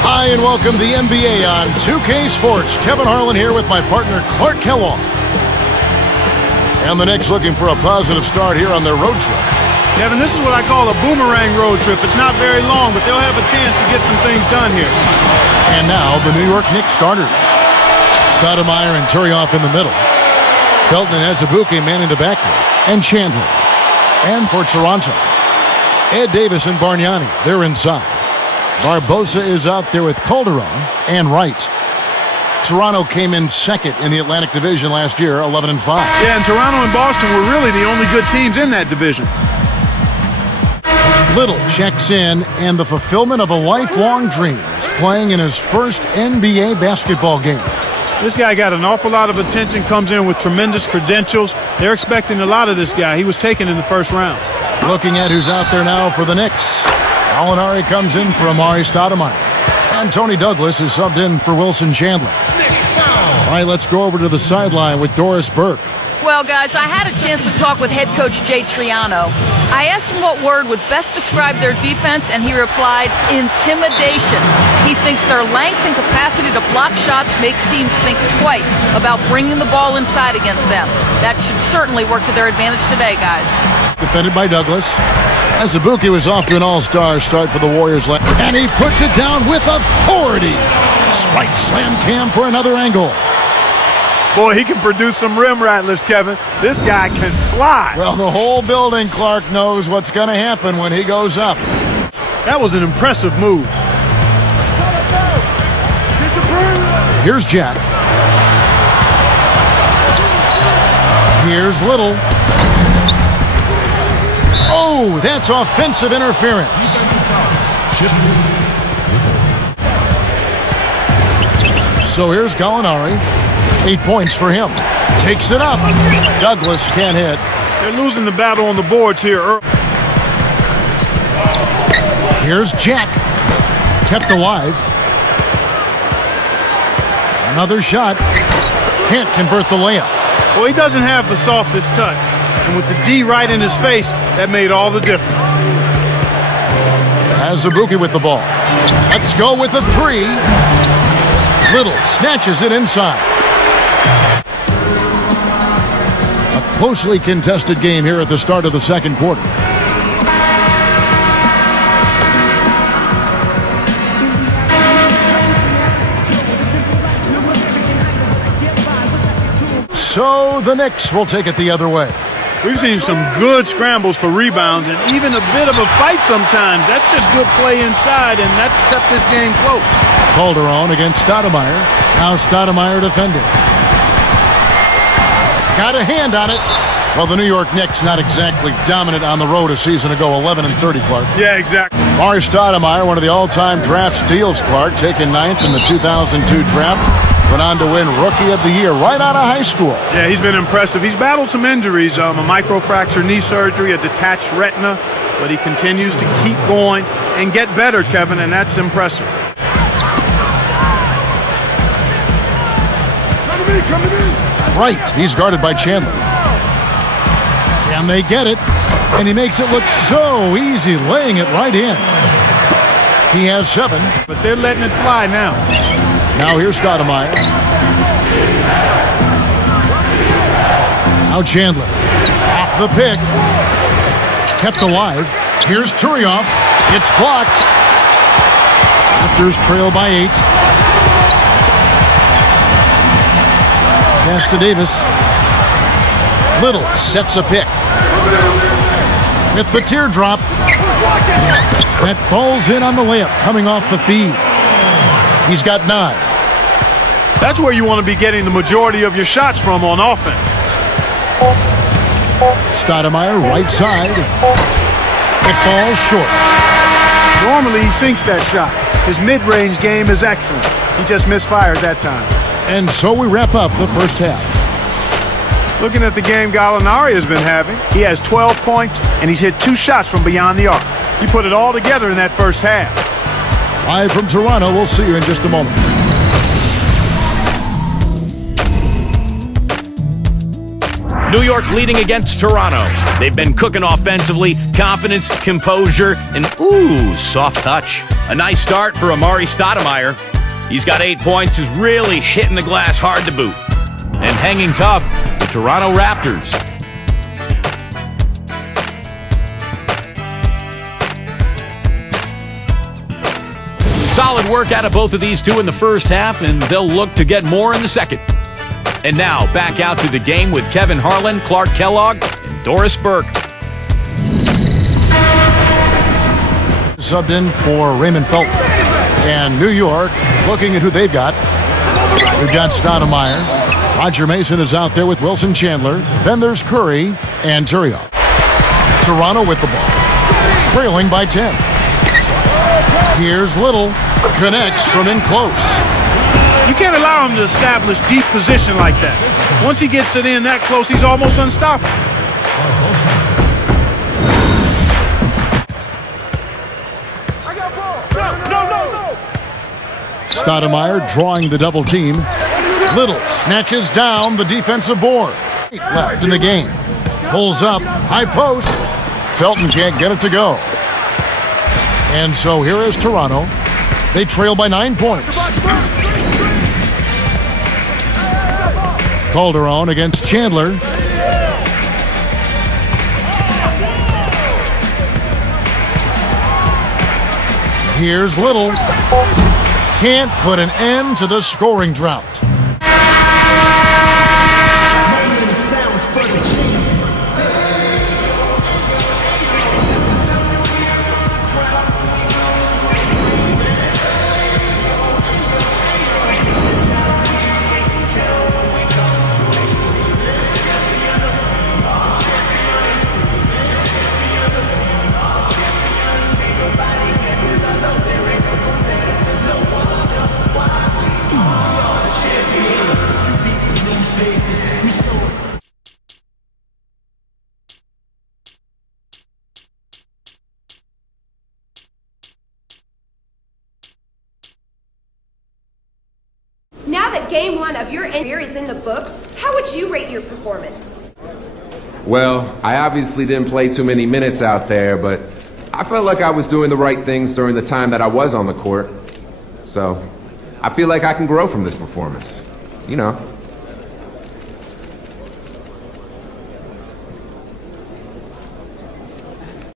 Hi, and welcome to the NBA on 2K Sports. Kevin Harlan here with my partner, Clark Kellogg. And the Knicks looking for a positive start here on their road trip. Kevin, this is what I call a boomerang road trip. It's not very long, but they'll have a chance to get some things done here. And now, the New York Knicks starters. Stoudemire and Turioff in the middle. Felton and Azubuike manning the backcourt. And Chandler. And for Toronto, Ed Davis and Bargnani. They're inside. Barbosa is out there with Calderon and Wright. Toronto came in second in the Atlantic Division last year, 11-5. Yeah, and Toronto and Boston were really the only good teams in that division. Little checks in, and the fulfillment of a lifelong dream is playing in his first NBA basketball game. This guy got an awful lot of attention, comes in with tremendous credentials. They're expecting a lot of this guy. He was taken in the first round. Looking at who's out there now for the Knicks. Gallinari comes in for Amari Stoudemire. And Tony Douglas is subbed in for Wilson Chandler. All right, let's go over to the sideline with Doris Burke. Well, guys, I had a chance to talk with head coach Jay Triano. I asked him what word would best describe their defense, and he replied, intimidation. He thinks their length and capacity to block shots makes teams think twice about bringing the ball inside against them. That should certainly work to their advantage today, guys. Defended by Douglas. Azubuike was off to an all-star start for the Warriors, and he puts it down with authority. Right slam cam for another angle. Boy, he can produce some rim rattlers, Kevin. This guy can fly. Well, the whole building, Clark, knows what's going to happen when he goes up. That was an impressive move. Here's Jack. Here's Little. Oh, that's offensive interference. So here's Gallinari. 8 points for him. Takes it up. Douglas can't hit. They're losing the battle on the boards here. Here's Jack. Kept alive. Another shot. Can't convert the layup. Well, he doesn't have the softest touch. And with the D right in his face, that made all the difference. Azubuike with the ball. Let's go with a three. Little snatches it inside. A closely contested game here at the start of the second quarter. So the Knicks will take it the other way. We've seen some good scrambles for rebounds and even a bit of a fight sometimes. That's just good play inside, and that's kept this game close. Calderon against Stoudemire. Now Stoudemire defending. Got a hand on it. Well, the New York Knicks not exactly dominant on the road a season ago, 11-30, Clark. Yeah, exactly. Amari Stoudemire, one of the all-time draft steals, Clark, taken 9th in the 2002 draft. Went on to win Rookie of the Year right out of high school. Yeah, he's been impressive. He's battled some injuries, a microfracture knee surgery, a detached retina, but he continues to keep going and get better, Kevin, and that's impressive. Right, he's guarded by Chandler. Can they get it? And he makes it look so easy, laying it right in. He has 7. But they're letting it fly now. Now here's Stoudemire. Now Chandler. Off the pick. Kept alive. Here's Turioff. It's blocked. Raptors trail by 8. Pass to Davis. Little sets a pick. With the teardrop. That falls in on the layup coming off the feed. He's got 9. That's where you want to be getting the majority of your shots from on offense. Stoudemire, right side. It falls short. Normally he sinks that shot. His mid-range game is excellent. He just misfired that time. And so we wrap up the first half. Looking at the game Gallinari has been having, he has 12 points, and he's hit 2 shots from beyond the arc. He put it all together in that first half. Live from Toronto, we'll see you in just a moment. New York leading against Toronto. They've been cooking offensively, confidence, composure, and soft touch. A nice start for Amari Stoudemire. He's got 8 points, is really hitting the glass hard to boot. And hanging tough, the Toronto Raptors. Solid work out of both of these two in the first half, and they'll look to get more in the second. And now, back out to the game with Kevin Harlan, Clark Kellogg, and Doris Burke. Subbed in for Raymond Felton. And New York, looking at who they've got. We've got Stoudemire. Roger Mason is out there with Wilson Chandler. Then there's Curry and Turiaf. Toronto with the ball. Trailing by 10. Here's Little. Connects from in close. You can't allow him to establish deep position like that. Once he gets it in that close, he's almost unstoppable. Stoudemire drawing the double team. Little snatches down the defensive board. 8 left in the game. Pulls up. High post. Felton can't get it to go. And so here is Toronto. They trail by 9 points. Calderon against Chandler. Here's Little. Can't put an end to the scoring drought. Now that game 1 of your career is in the books, how would you rate your performance? Well, I obviously didn't play too many minutes out there, but I felt like I was doing the right things during the time that I was on the court. So, I feel like I can grow from this performance. You know.